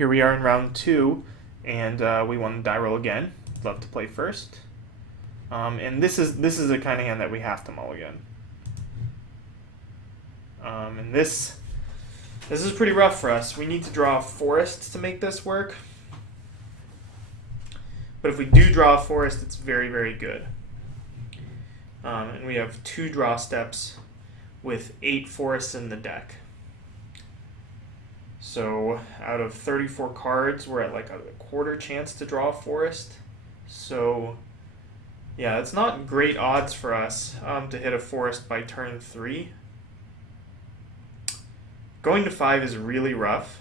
here we are in round 2, and we won the die roll again. Love to play first. And this is the kind of hand that we have to mulligan. And this is pretty rough for us. We need to draw a forest to make this work. But if we do draw a forest, it's very, very good. And we have 2 draw steps with 8 forests in the deck. So out of 34 cards, we're at like a quarter chance to draw a forest. So yeah, it's not great odds for us to hit a forest by turn 3. Going to 5 is really rough.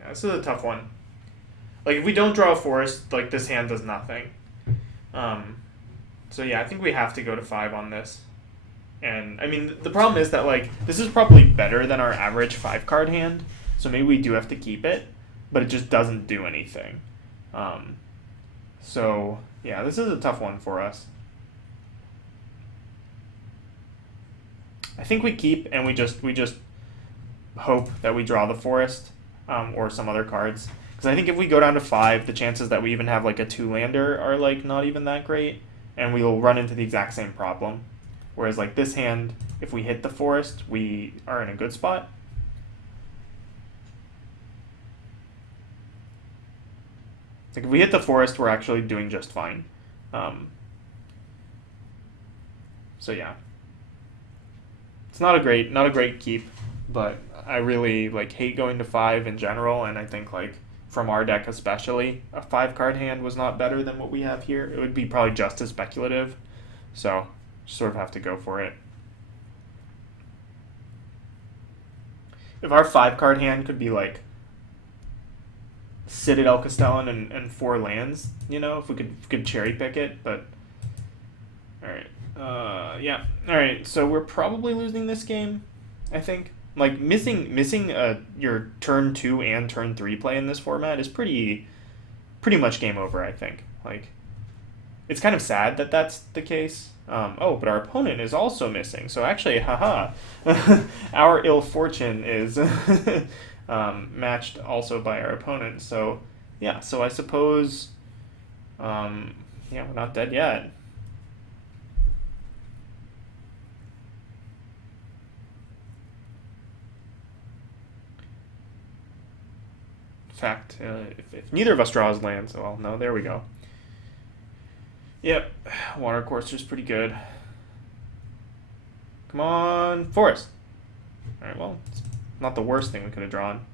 Yeah, this is a tough one. Like, if we don't draw a forest, like, this hand does nothing. So yeah, I think we have to go to 5 on this. And, I mean, the problem is that, like, this is probably better than our average 5-card hand, so maybe we do have to keep it, but it just doesn't do anything. So, yeah, this is a tough one for us. I think we keep, and we just hope that we draw the forest, or some other cards. Because I think if we go down to 5, the chances that we even have, like, a 2-lander are, like, not even that great, and we will run into the exact same problem. Whereas, like, this hand, if we hit the forest, we are in a good spot. Like, if we hit the forest, we're actually doing just fine. So yeah, it's not a great keep, but I really like hate going to 5 in general, and I think like from our deck especially, a 5-card hand was not better than what we have here. It would be probably just as speculative, so sort of have to go for it. If our 5-card hand could be like Citadel Castellan and 4 lands, you know, if we could cherry pick it, but alright. Yeah. Alright, so we're probably losing this game, I think. Like, missing your turn 2 and turn 3 play in this format is pretty much game over, I think. Like, it's kind of sad that that's the case. Oh, but our opponent is also missing, so actually, haha, our ill fortune is matched also by our opponent. So, yeah, so I suppose, yeah, we're not dead yet. In fact, if neither of us draws lands, well, no, there we go. Yep, Water Courser's pretty good. Come on, Forest. Alright, well, it's not the worst thing we could have drawn,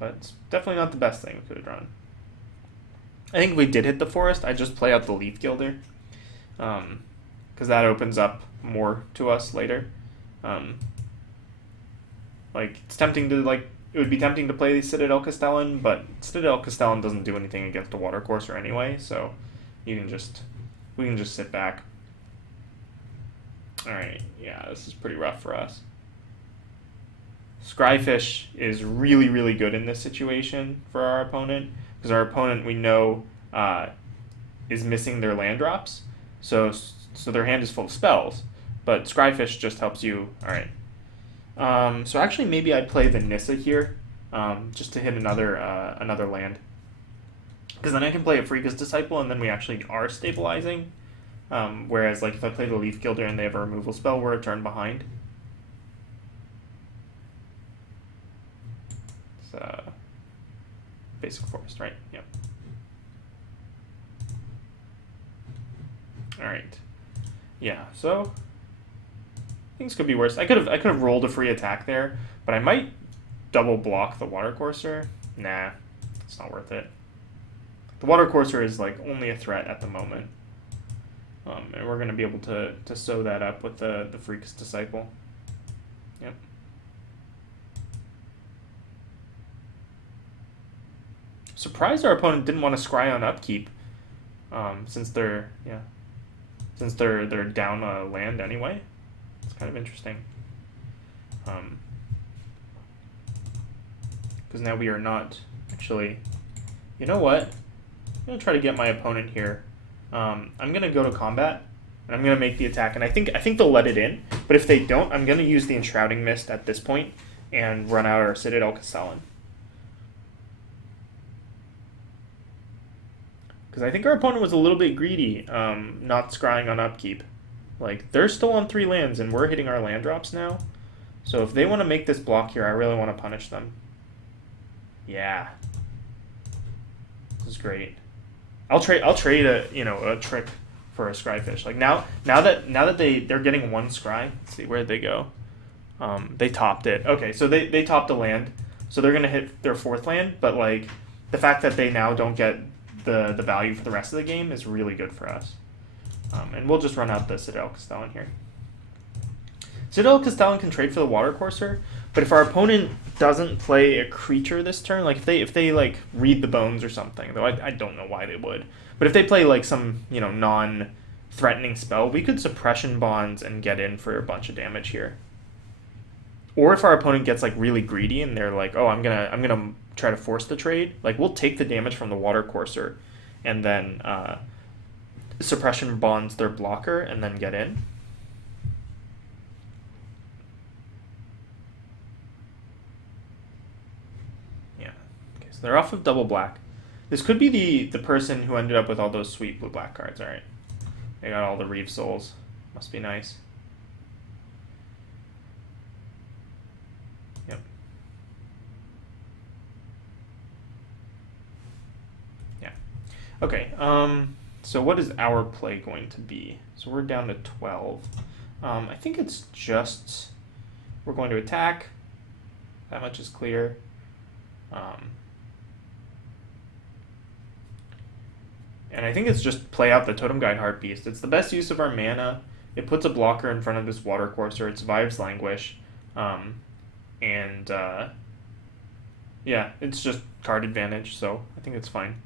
but it's definitely not the best thing we could have drawn. I think if we did hit the Forest, I'd just play out the Leaf Gilder, because that opens up more to us later. Like, it's tempting to, like, it would be tempting to play Citadel Castellan, but Citadel Castellan doesn't do anything against a Water Courser anyway, so we can just sit back. Alright, yeah, this is pretty rough for us. Scryfish is really, really good in this situation for our opponent, because our opponent, we know, is missing their land drops, so their hand is full of spells, but Scryfish just helps you. Alright. So actually maybe I'd play the Nissa here, just to hit another land. Because then I can play a Freaka's Disciple, and then we actually are stabilizing. Whereas, like, if I play the Leaf Gilder and they have a removal spell, we're a turn behind. It's basic forest, right? Yep. Alright. Yeah, so things could be worse. I could have rolled a free attack there, but I might double block the Water Courser. Nah, it's not worth it. The Water Courser is like only a threat at the moment, and we're gonna be able to sew that up with the Freak's Disciple. Yep. Surprised our opponent didn't want to scry on upkeep, since they're down a land anyway. It's kind of interesting. Because now we are not actually. You know what? I'm gonna try to get my opponent here. I'm gonna go to combat, and I'm gonna make the attack, and I think they'll let it in. But if they don't, I'm gonna use the Enshrouding Mist at this point, and run out our Citadel Castellan. Because I think our opponent was a little bit greedy, not scrying on upkeep. Like, they're still on 3 lands, and we're hitting our land drops now. So if they want to make this block here, I really want to punish them. Yeah. This is great. I'll trade a trick for a scryfish. Like now that they're getting 1 scry. Let's see, where'd they go? They topped it. Okay, so they topped the land. So they're gonna hit their 4th land, but like the fact that they now don't get the value for the rest of the game is really good for us. And we'll just run out the Citadel Castellan here. Citadel Castellan can trade for the Water Courser, but if our opponent doesn't play a creature this turn, like if they like read the bones or something, though I don't know why they would, but if they play like some non-threatening spell, we could suppression bonds and get in for a bunch of damage here. Or if our opponent gets like really greedy and they're like, oh, I'm gonna try to force the trade, like we'll take the damage from the Water Courser, and then suppression bonds their blocker and then get in. So they're off of double black. This could be the person who ended up with all those sweet blue-black cards. Alright. They got all the Reeve Souls. Must be nice. Yep. Yeah. Okay, so what is our play going to be? So we're down to 12. I think it's just... We're going to attack. That much is clear. And I think it's just play out the Totem Guide Heartbeast. It's the best use of our mana. It puts a blocker in front of this Water Courser. It survives Languish. Yeah, it's just card advantage, so I think it's fine.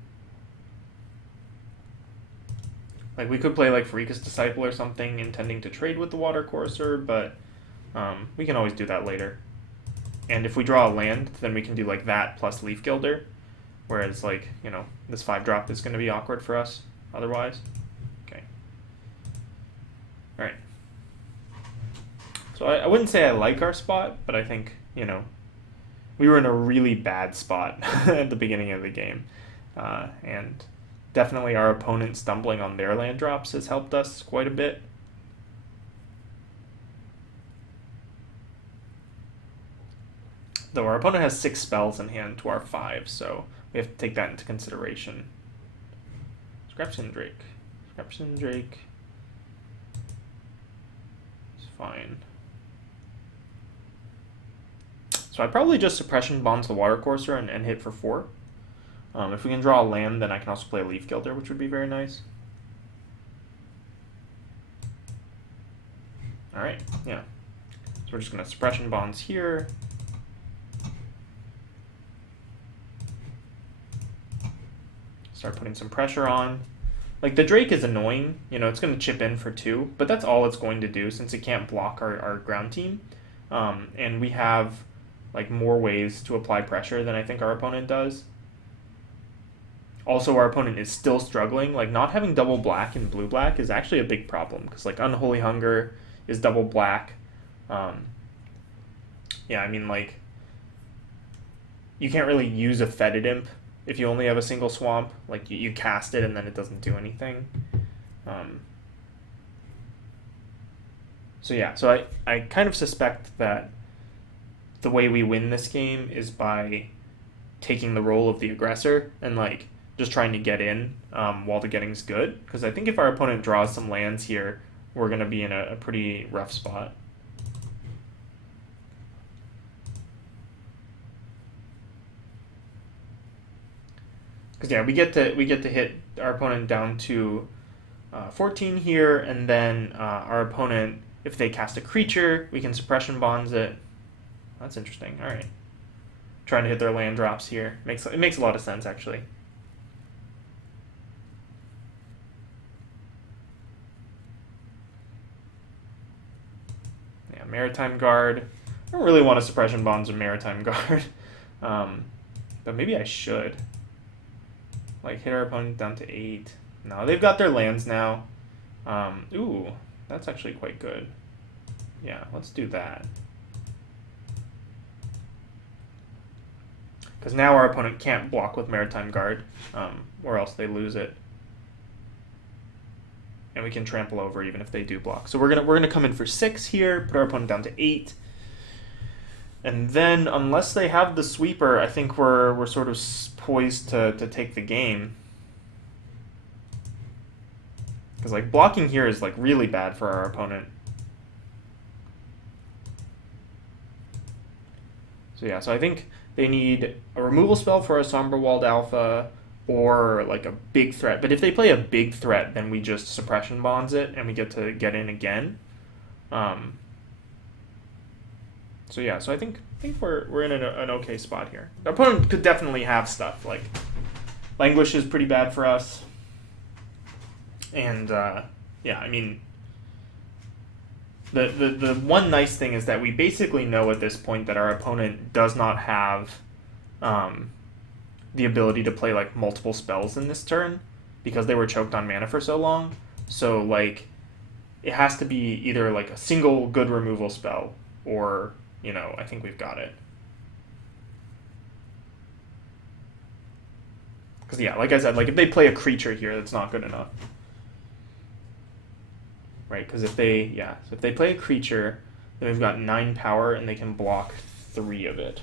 Like, we could play like Farika's Disciple or something, intending to trade with the Water Courser, but we can always do that later. And if we draw a land, then we can do like that plus Leaf Gilder. Whereas, like, this 5-drop is going to be awkward for us otherwise. Okay. Alright. So I wouldn't say I like our spot, but I think, we were in a really bad spot at the beginning of the game. And definitely our opponent stumbling on their land drops has helped us quite a bit. Though our opponent has 6 spells in hand to our 5, so we have to take that into consideration. Scrapson Drake. Scrapson Drake. It's fine. So I probably just suppression bonds the Water Courser and hit for 4. If we can draw a land, then I can also play a Leaf Gilder, which would be very nice. Alright, yeah. So we're just going to suppression bonds here. Start putting some pressure on. Like, the Drake is annoying. It's going to chip in for 2, but that's all it's going to do since it can't block our ground team. And we have, like, more ways to apply pressure than I think our opponent does. Also, our opponent is still struggling. Like, not having double black and blue-black is actually a big problem, because, like, Unholy Hunger is double black. Yeah, I mean, like, you can't really use a Fetid Imp if you only have a single swamp. Like, you cast it and then it doesn't do anything. So yeah, so I kind of suspect that the way we win this game is by taking the role of the aggressor and, like, just trying to get in while the getting's good. Because I think if our opponent draws some lands here, we're going to be in a pretty rough spot. Because yeah, we get to hit our opponent down to 14 here, and then our opponent, if they cast a creature, we can suppression bonds it. That's interesting. All right, trying to hit their land drops here it makes a lot of sense actually. Yeah, Maritime Guard. I don't really want to suppression bonds a Maritime Guard, but maybe I should. Like, hit our opponent down to 8. No, they've got their lands now. Ooh, that's actually quite good. Yeah, let's do that. Because now our opponent can't block with Maritime Guard, or else they lose it. And we can trample over even if they do block. So we're gonna come in for 6 here, put our opponent down to 8. And then, unless they have the sweeper, I think we're sort of poised to take the game. Because like blocking here is like really bad for our opponent. So yeah, so I think they need a removal spell for a Somberwald Alpha or like a big threat. But if they play a big threat, then we just suppression bonds it and we get to get in again. So yeah, so I think we're in an okay spot here. The opponent could definitely have stuff like Languish is pretty bad for us, and yeah, I mean the one nice thing is that we basically know at this point that our opponent does not have the ability to play like multiple spells in this turn because they were choked on mana for so long. So like it has to be either like a single good removal spell or, you know, I think we've got it. Because yeah, like I said, like if they play a creature here, that's not good enough. Right, because if they play a creature, then we've got 9 power and they can block 3 of it.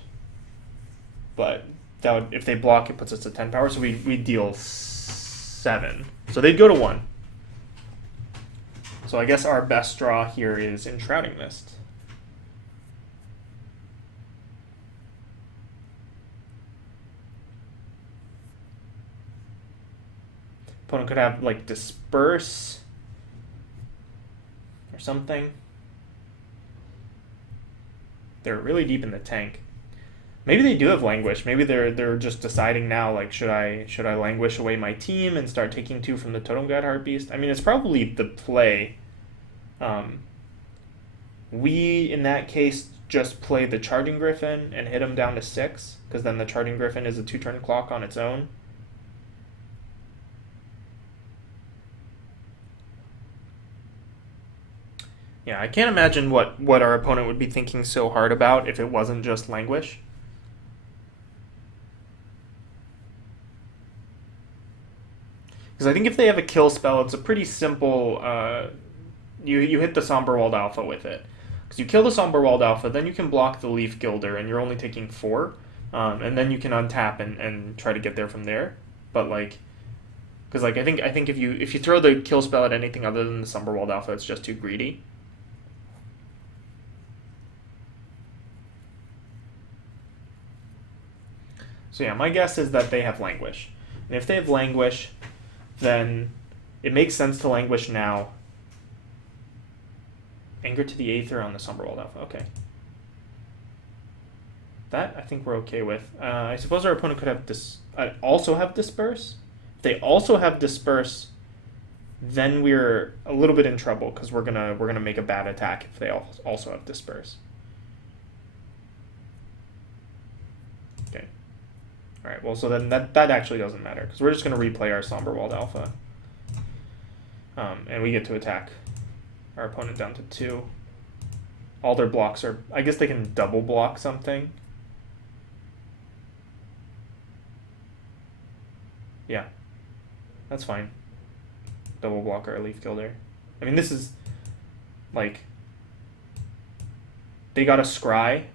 But that would, if they block, it puts us at 10 power, so we deal 7. So they'd go to 1. So I guess our best draw here is Enshrouding Mist. Opponent could have like Disperse or something. They're really deep in the tank. Maybe they do have Languish. Maybe they're just deciding now, like, should I Languish away my team and start taking 2 from the Totem God Heartbeast? I mean, it's probably the play. We, in that case, just play the Charging Griffin and hit him down to 6, because then the Charging Griffin is a 2-turn clock on its own. Yeah, I can't imagine what our opponent would be thinking so hard about if it wasn't just Languish. Because I think if they have a kill spell, it's a pretty simple... you hit the Somberwald Alpha with it. Because you kill the Somberwald Alpha, then you can block the Leaf Gilder, and you're only taking 4. And then you can untap and try to get there from there. But like... Because like I think if you throw the kill spell at anything other than the Somberwald Alpha, it's just too greedy. So yeah, my guess is that they have Languish. And if they have Languish, then it makes sense to Languish now. Anger to the Aether on the Somberwald Alpha. Okay. That I think we're okay with. I suppose our opponent could have also have Disperse. If they also have Disperse, then we're a little bit in trouble because we're gonna make a bad attack if they also have Disperse. Okay. All right. Well, so then that actually doesn't matter because we're just gonna replay our Somberwald Alpha, and we get to attack our opponent down to 2. All their blocks are... I guess they can double block something. Yeah. That's fine. Double block our Leaf Gilder. I mean, this is... like... They got a Scry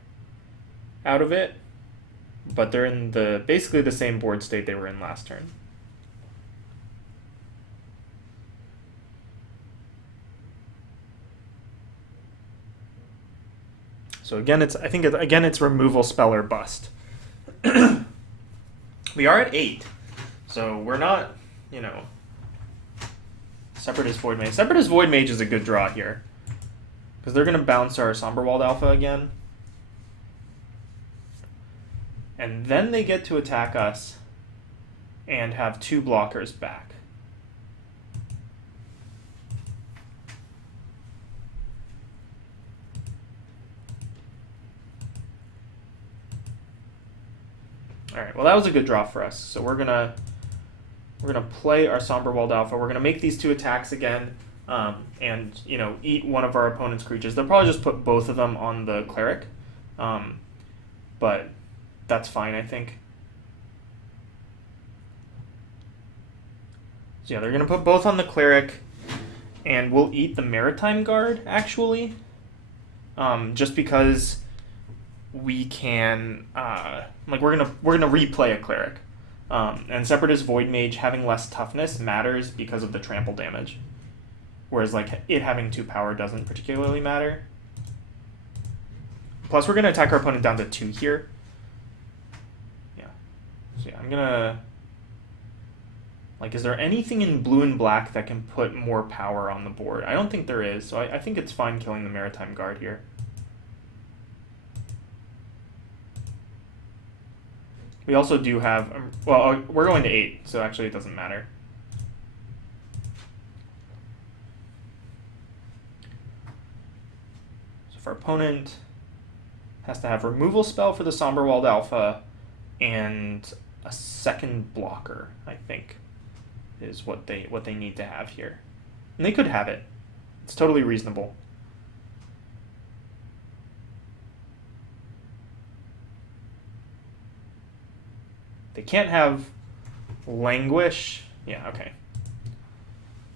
out of it, but they're in basically the same board state they were in last turn. So again, it's removal spell or bust. We are at 8, so we're not, you know, Separatist Void Mage. Separatist Void Mage is a good draw here, because they're going to bounce our Somberwald Alpha again, and then they get to attack us and have 2 blockers back. All right, well that was a good draw for us. So we're gonna play our Somberwald Alpha. We're gonna make these 2 attacks again, and you know, eat one of our opponent's creatures. They'll probably just put both of them on the Cleric, but that's fine, I think. So yeah, they're going to put both on the cleric, and we'll eat the Maritime Guard, actually. Just because we can, we're gonna replay a cleric. And Separatist Void Mage having less toughness matters because of the trample damage. Whereas, like, it having 2 power doesn't particularly matter. Plus, we're going to attack our opponent down to 2 here. Yeah. So, yeah, I'm going to... Like, is there anything in blue and black that can put more power on the board? I don't think there is, so I think it's fine killing the Maritime Guard here. We also do have... well, we're going to 8, so actually it doesn't matter. So if our opponent has to have removal spell for the Somberwald Alpha and a second blocker, I think, is what they need to have here. And they could have it. It's totally reasonable. They can't have Languish. Yeah, okay.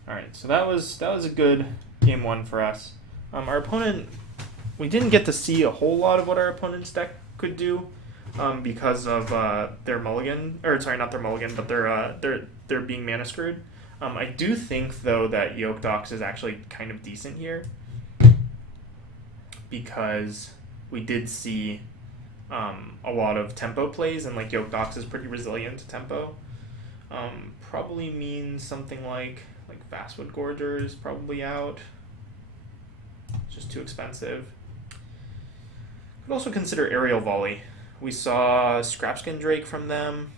Alright, so that was a good game 1 for us. Our opponent, we didn't get to see a whole lot of what our opponent's deck could do because of their mulligan, or sorry, not their mulligan, but their being mana screwed. I do think though that Yoke Dox is actually kind of decent here because we did see a lot of tempo plays, and like Yoke Dox is pretty resilient to tempo. Probably means something like Vastwood Gorger is probably out. It's just too expensive. Could also consider Aerial Volley. We saw Scrapskin Drake from them,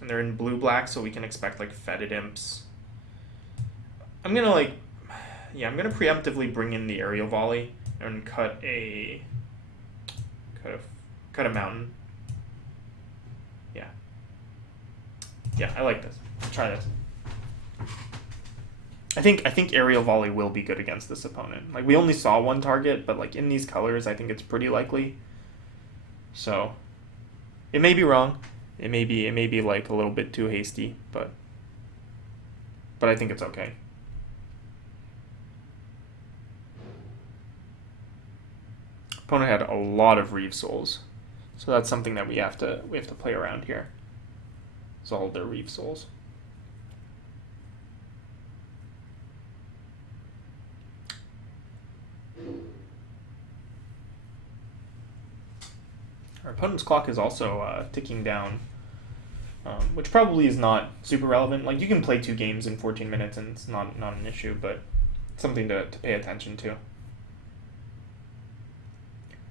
and they're in blue-black, so we can expect like Fetid Imps. I'm gonna preemptively bring in the Aerial Volley and cut a mountain. Yeah, I like this. Let's try this. I think Aerial Volley will be good against this opponent. Like, we only saw one target, but like in these colors, I think it's pretty likely. So, it may be wrong. It may be like a little bit too hasty, but I think it's okay. Opponent had a lot of Reeve Souls, so that's something that we have to play around here. It's all their Reeve Souls. Our opponent's clock is also ticking down, which probably is not super relevant. Like, you can play 2 games in 14 minutes and it's not an issue, but it's something to pay attention to. I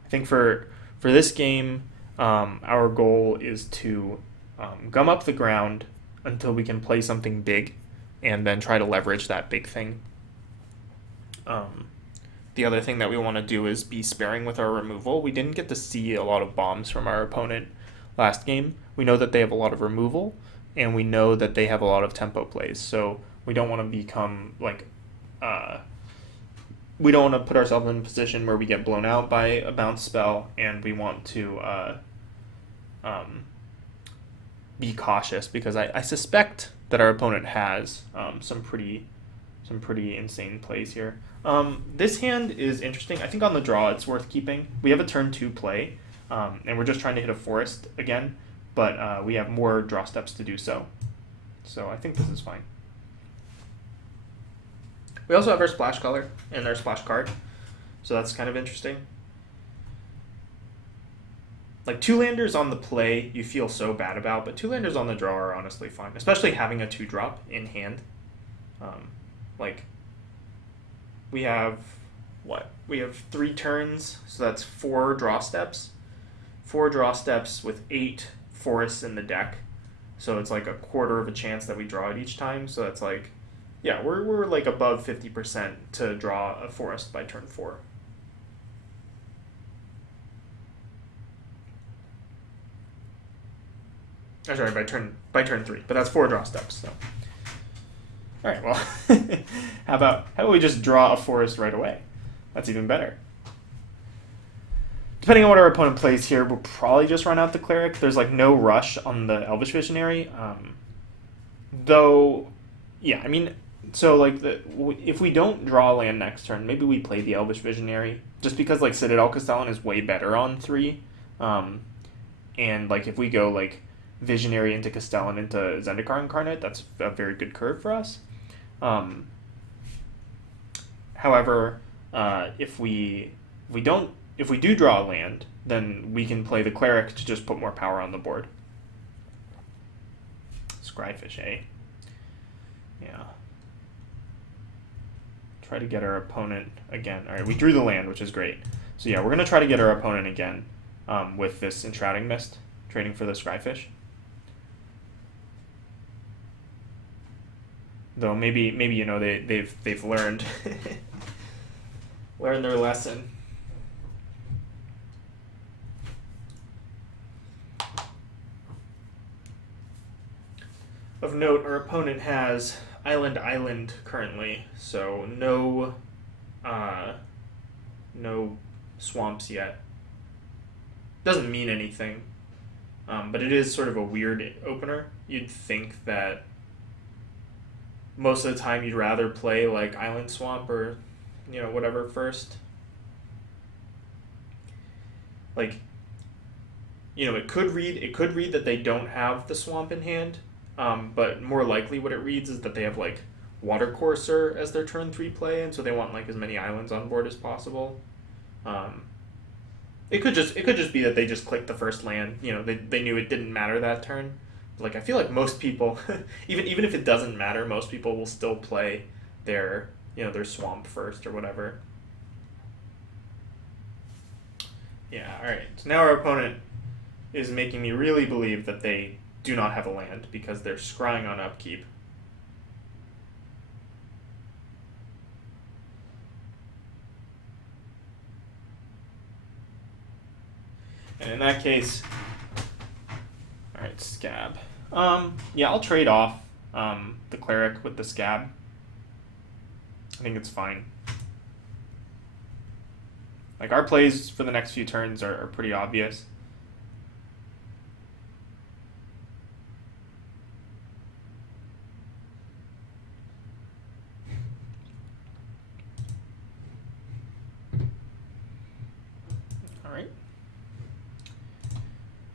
think for this game, our goal is to gum up the ground until we can play something big and then try to leverage that big thing. The other thing that we want to do is be sparing with our removal. We didn't get to see a lot of bombs from our opponent last game. We know that they have a lot of removal, and we know that they have a lot of tempo plays. So we don't want to become like... we don't want to put ourselves in a position where we get blown out by a bounce spell, and we want to be cautious, because I suspect that our opponent has some pretty insane plays here. This hand is interesting. I think on the draw it's worth keeping. We have a turn 2 play, and we're just trying to hit a forest again, but we have more draw steps to do so. So I think this is fine. We also have our splash color and our splash card, so that's kind of interesting. Like, 2-landers on the play you feel so bad about, but 2-landers on the draw are honestly fine, especially having a 2-drop in hand. We have, we have 3 turns, so that's 4 draw steps. 4 draw steps with 8 forests in the deck, so it's like a quarter of a chance that we draw it each time, so that's like, yeah, we're like above 50% to draw a forest by turn 4. Oh, sorry, by turn 3, but that's 4 draw steps. So, all right, well, how about we just draw a forest right away? That's even better. Depending on what our opponent plays here, we'll probably just run out the cleric. There's like no rush on the Elvish Visionary, though. Yeah, I mean, so like if we don't draw land next turn, maybe we play the Elvish Visionary just because like Citadel Castellan is way better on 3, and like if we go like Visionary into Castellan into Zendikar Incarnate, that's a very good curve for us. However, if we do draw a land, then we can play the Cleric to just put more power on the board. Scryfish, eh? Yeah. Try to get our opponent again. All right, we drew the land, which is great. So yeah, we're gonna try to get our opponent again with this Enshrouding Mist, trading for the Scryfish. Though maybe you know they've learned learned their lesson. Of note, our opponent has Island currently, so no swamps yet. Doesn't mean anything, but it is sort of a weird opener. You'd think that most of the time you'd rather play like Island Swamp or whatever first. Like it could read that they don't have the swamp in hand. But more likely what it reads is that they have like Watercourser as their turn 3 play, and so they want like as many islands on board as possible. It could just be that they just clicked the first land. They knew it didn't matter that turn. Like I feel like most people, even if it doesn't matter, most people will still play their their swamp first or whatever. Yeah. All right. So now our opponent is making me really believe that they do not have a land because they're scrying on upkeep. And in that case, all right, Scab. Yeah, I'll trade off the Cleric with the Scab. I think it's fine. Like our plays for the next few turns are pretty obvious.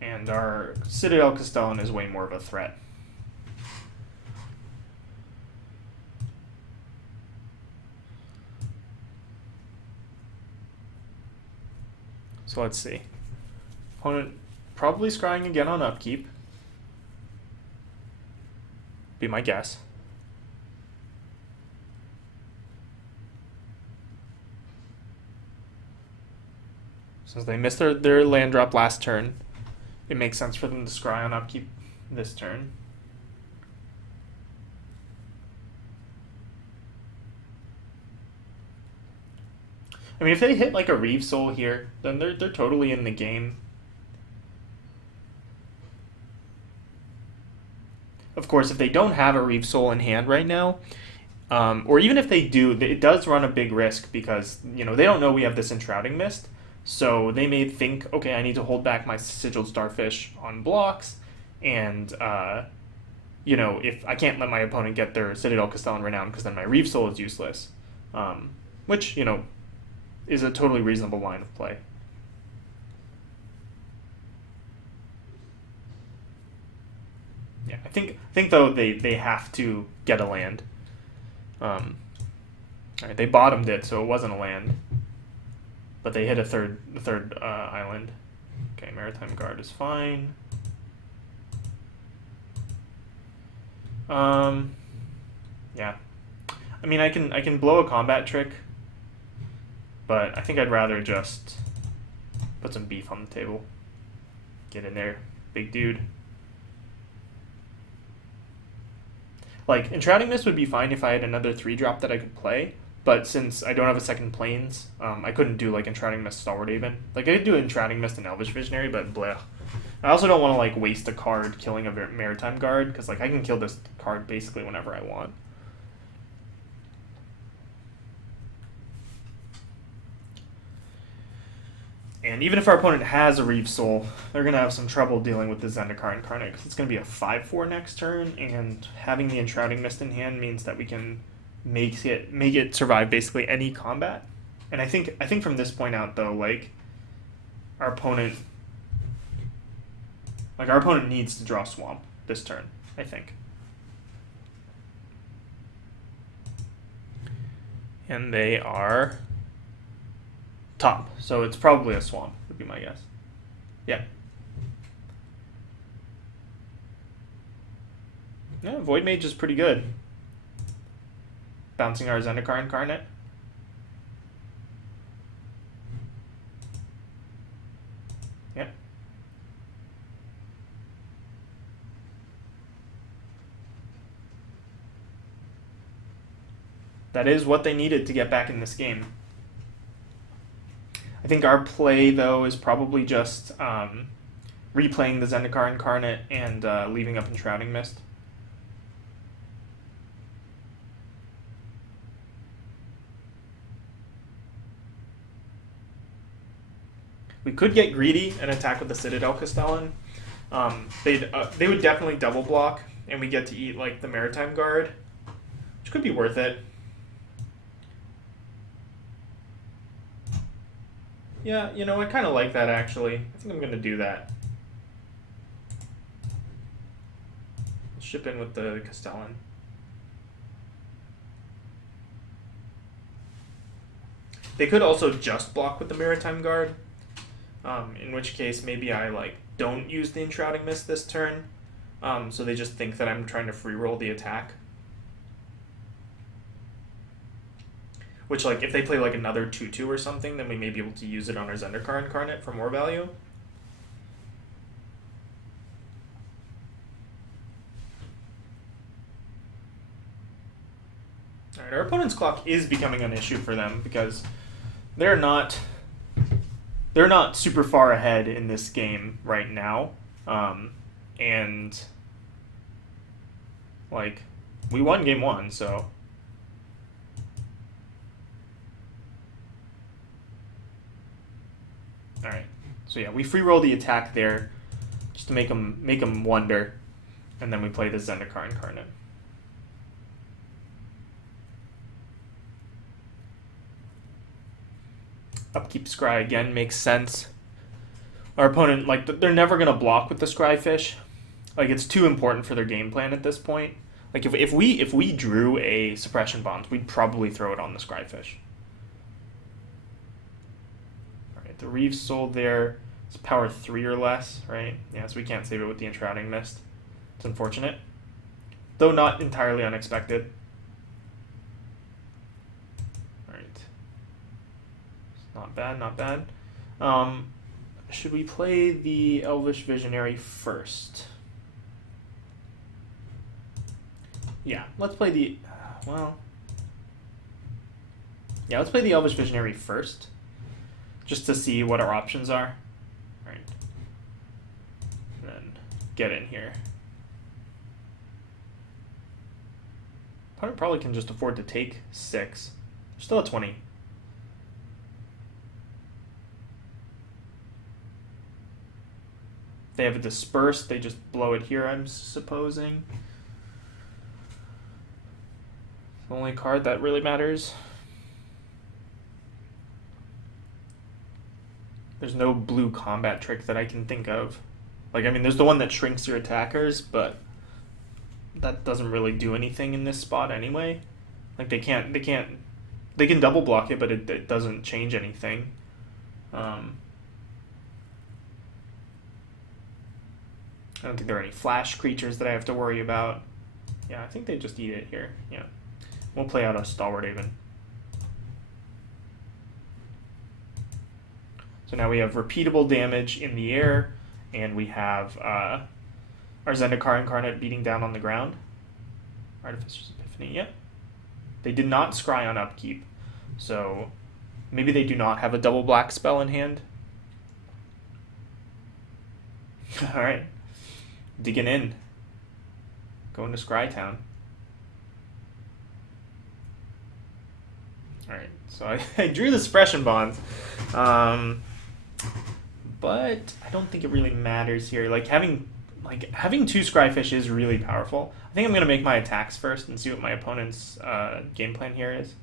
And our Citadel Castellan is way more of a threat. So let's see. Opponent probably scrying again on upkeep. Be my guess. Since they missed their land drop last turn, it makes sense for them to scry on upkeep this turn. I mean, if they hit like a Reeve Soul here, then they're totally in the game. Of course, if they don't have a Reeve Soul in hand right now, or even if they do, it does run a big risk because they don't know we have this Enshrouding Mist. So they may think, okay, I need to hold back my Sigiled Starfish on blocks, and if I can't let my opponent get their Citadel Castellan Renown because then my Reeve Soul is useless, which is a totally reasonable line of play. Yeah, I think though they have to get a land. All right, they bottomed it, so it wasn't a land. But they hit a third island. Okay, Maritime Guard is fine. Yeah. I mean, I can blow a combat trick, but I think I'd rather just put some beef on the table. Get in there, big dude. Like, Enshrouding Mist would be fine if I had another 3-drop that I could play. But since I don't have a second Plains, I couldn't do like Enshrouding Mist Stalwart Haven. Like I could do Enshrouding Mist and Elvish Visionary, but bleh. I also don't want to like waste a card killing a Maritime Guard because like I can kill this card basically whenever I want. And even if our opponent has a Reeve Soul, they're going to have some trouble dealing with the Zendikar Incarnate because it's going to be a 5/4 next turn, and having the Enshrouding Mist in hand means that we can make it survive basically any combat. And I think from this point out though, like our opponent needs to draw Swamp this turn, I think. And they are top, so it's probably a Swamp, would be my guess. Yeah. Yeah, Void Mage is pretty good. Bouncing our Zendikar Incarnate. Yeah. That is what they needed to get back in this game. I think our play, though, is probably just replaying the Zendikar Incarnate and leaving up Enshrouding Mist. We could get greedy and attack with the Citadel Castellan. They would definitely double block, and we get to eat like the Maritime Guard, which could be worth it. Yeah, you know, I kind of like that actually. I think I'm going to do that. Ship in with the Castellan. They could also just block with the Maritime Guard. In which case, maybe I like don't use the Enshrouding Mist this turn, so they just think that I'm trying to free roll the attack. Which, like, if they play like another 2/2 or something, then we may be able to use it on our Zendikar Incarnate for more value. Alright, our opponent's clock is becoming an issue for them because they're not super far ahead in this game right now. And like we won game 1, so alright. So yeah, we free roll the attack there just to make them wonder, and then we play the Zendikar Incarnate. Upkeep Scry again makes sense. Our opponent, like, they're never going to block with the Scryfish. Like, it's too important for their game plan at this point. Like, if we drew a Suppression Bonds, we'd probably throw it on the Scryfish. Alright, the Reeve Soul there is power 3 or less, right? Yeah, so we can't save it with the Enshrouding Mist. It's unfortunate. Though not entirely unexpected. Not bad, not bad. Should we play the Elvish Visionary first? Yeah, let's play the... yeah, let's play the Elvish Visionary first. Just to see what our options are. Alright. Then get in here. Probably can just afford to take 6. Still at 20. They have a Disperse, they just blow it here, I'm supposing. The only card that really matters. There's no blue combat trick that I can think of. Like, I mean, there's the one that shrinks your attackers, but that doesn't really do anything in this spot anyway. Like, they can double block it, but it doesn't change anything. I don't think there are any flash creatures that I have to worry about. Yeah, I think they just eat it here. Yeah. We'll play out a Stalwart Haven. So now we have repeatable damage in the air, and we have our Zendikar Incarnate beating down on the ground. Artificer's Epiphany, yep. They did not scry on upkeep, so maybe they do not have a double black spell in hand. Alright. Digging in. Going to Scrytown. Alright, so I drew the Suppression Bonds. but I don't think it really matters here. Like having two Scryfish is really powerful. I think I'm gonna make my attacks first and see what my opponent's game plan here is.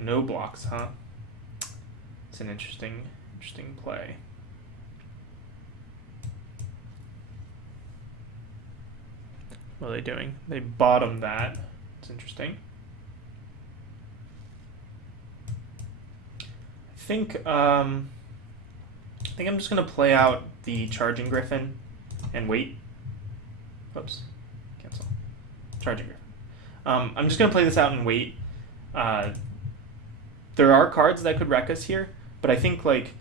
No blocks, huh? It's an interesting play. What are they doing? They bottomed that. It's interesting. I think I'm just gonna play out the Charging Griffin and wait. Oops, cancel. Charging Griffin. I'm just gonna play this out and wait. There are cards that could wreck us here, but I think like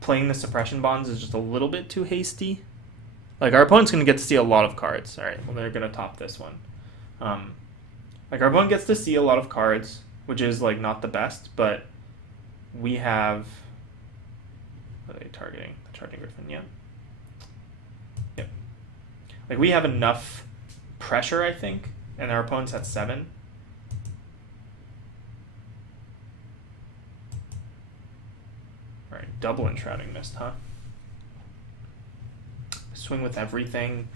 playing the suppression bonds is just a little bit too hasty. Like our opponent's gonna get to see a lot of cards. All right, well they're gonna top this one. Like our opponent gets to see a lot of cards, which is like not the best, but we have. What are they targeting? The Charging Griffin, yeah. Yep. Like we have enough pressure, I think, and our opponent's at 7. Alright, double Enshrouding Mist, huh? Swing with everything,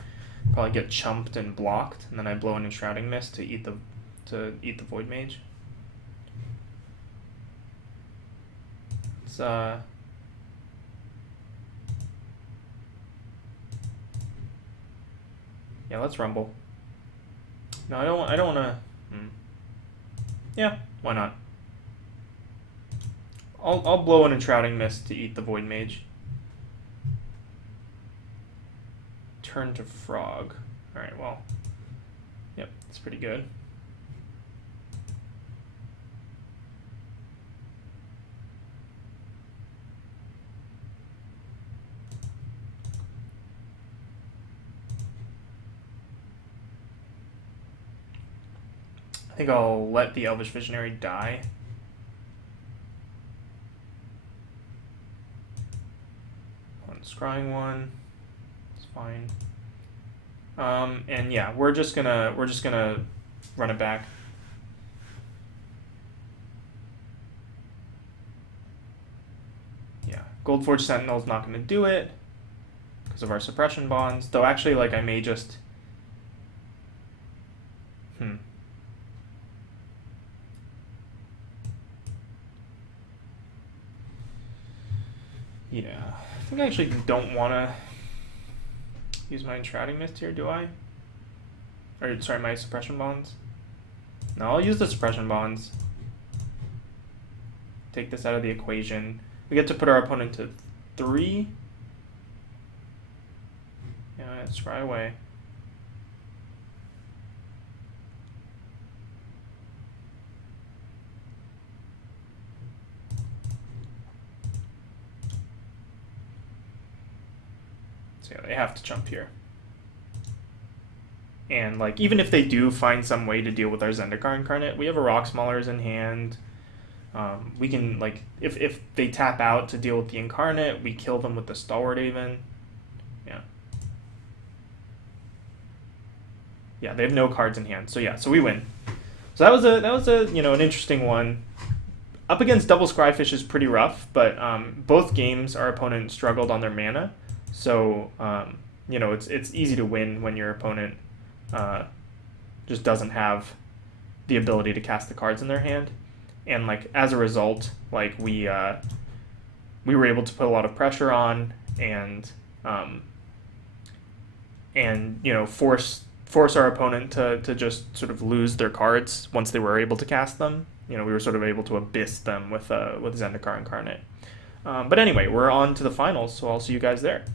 probably get chumped and blocked, and then I blow an Enshrouding Mist to eat the Void Mage. It's yeah, let's rumble. No, I don't want to. Yeah, why not? I'll blow an Enshrouding Mist to eat the Void Mage. Turn to Frog. All right, well, yep, that's pretty good. I think I'll let the Elvish Visionary die. Scrying one, it's fine. And yeah, we're just gonna run it back. Yeah, Goldforge Sentinel's not gonna do it because of our suppression bonds. Though actually, like I may just. Yeah, I think I actually don't want to use my Enshrouding Mist here, do I? Or, sorry, my suppression bonds? No, I'll use the suppression bonds. Take this out of the equation. We get to put our opponent to 3. Yeah, scry away. So yeah, they have to jump here. And like even if they do find some way to deal with our Zendikar Incarnate, we have a Rock Maulers in hand. We can like if they tap out to deal with the Incarnate, we kill them with the Stalwart Haven. Yeah. Yeah, they have no cards in hand. So yeah, so we win. So that was a an interesting one. Up against double Scryfish is pretty rough, but both games our opponent struggled on their mana. So it's easy to win when your opponent just doesn't have the ability to cast the cards in their hand, and like as a result, like we were able to put a lot of pressure on and force our opponent to just sort of lose their cards once they were able to cast them. We were sort of able to abyss them with Zendikar Incarnate. But anyway, we're on to the finals, so I'll see you guys there.